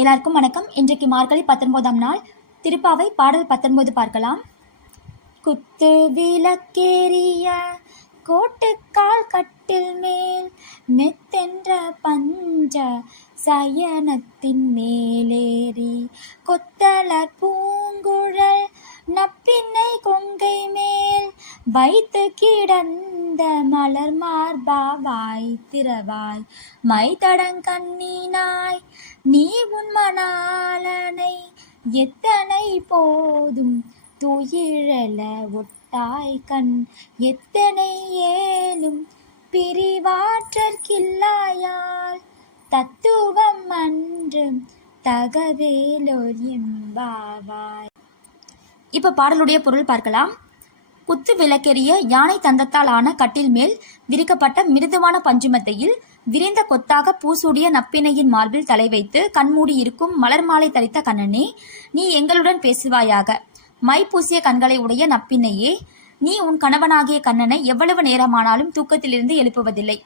எல்லாருக்கும் வணக்கம். இன்றைக்கு மார்கழி 19ஆம் நாள் திருப்பாவை பாடல் 19 பார்க்கலாம். குத்து விளக்கேறிய கோட்டுக்கால் கட்டில் மேல் மெத்தென்ற பஞ்ச சயனத்தின் மேலேறி கொத்தலர் பூங்குழல் நப்பின்னை கொங்கை மேல் வைத்து கிடந்த மலர் மார்பாவாய் திரவாய் மைத்தடங்கண்ணினாய் நீ உன் மணாளனை எத்தனை போதும் துயிழல ஒட்டாய் கண் எத்தனை ஏலும் பிரிவாற்றற்கில்லாயால் தத்துவம் அன்று தகவேலோர் எம்பாவாய். இப்ப பாடலுடைய பொருள் பார்க்கலாம். குத்து விளக்கெறிய யானை தந்தத்தால் ஆன கட்டில் மேல் விரிக்கப்பட்ட மிருதுவான பஞ்சுமத்தையில் விரிந்த கொத்தாக பூசூடிய நப்பினையின் மார்பில் தலை வைத்து கண்மூடி இருக்கும் மலர் மாலை தரித்த கண்ணனே, நீ எங்களுடன் பேசுவாயாக. மை பூசிய கண்களை உடைய நப்பினையே, நீ உன் கணவனாகிய கண்ணனை எவ்வளவு நேரமானாலும் தூக்கத்திலிருந்து எழுப்புவதில்லை.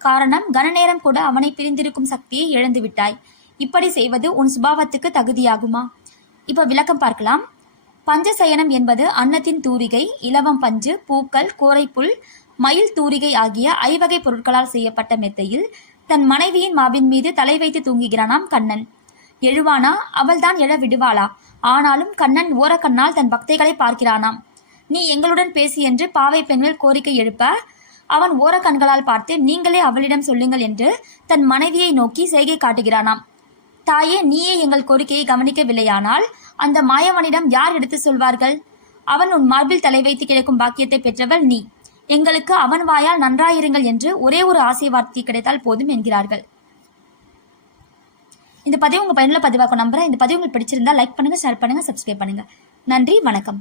காரணம், கனநேரம் கூட அவனை பிரிந்திருக்கும் சக்தியை இழந்துவிட்டாய். இப்படி செய்வது உன் சுபாவத்துக்கு தகுதியாகுமா? இப்ப விளக்கம் பார்க்கலாம். பஞ்சசயனம் என்பது அன்னத்தின் தூரிகை, இலவம் பஞ்சு, பூக்கள், கோரைப்புல், மயில் தூரிகை ஆகிய ஐவகை பொருட்களால் செய்யப்பட்ட மெத்தையில் தன் மனைவியின் மாவின் மீது தலை வைத்து தூங்குகிறானாம் கண்ணன். எழுவானா? அவள்தான் எழ விடுவாளா? ஆனாலும் கண்ணன் ஓரக்கண்ணால் தன் பக்தைகளை பார்க்கிறானாம். நீ எங்களுடன் பேசி என்று பாவை பெண்கள் கோரிக்கை எழுப்ப அவன் ஓரக்கண்களால் பார்த்து நீங்களே அவளிடம் சொல்லுங்கள் என்று தன் மனைவியை நோக்கி செய்கை காட்டுகிறானாம். தாயே, நீயே எங்கள் கோரிக்கையை கவனிக்கவில்லையானால் அந்த மாயவனிடம் யார் எடுத்து சொல்வார்கள்? அவன் உன் மார்பில் தலை வைத்து கிடக்கும் பாக்கியத்தை பெற்றவள் நீ. எங்களுக்கு அவன் வாயால் நன்றாயிருங்கள் என்று ஒரே ஒரு ஆசை வார்த்தை கிடைத்தால் போதும் என்கிறார்கள். இந்த பதிவு உங்க பயனுள்ள பதிவாக நம்புறேன். இந்த பதிவு உங்களுக்கு பிடிச்சிருந்தா லைக் பண்ணுங்க, ஷேர் பண்ணுங்க, சப்ஸ்கிரைப் பண்ணுங்க. நன்றி, வணக்கம்.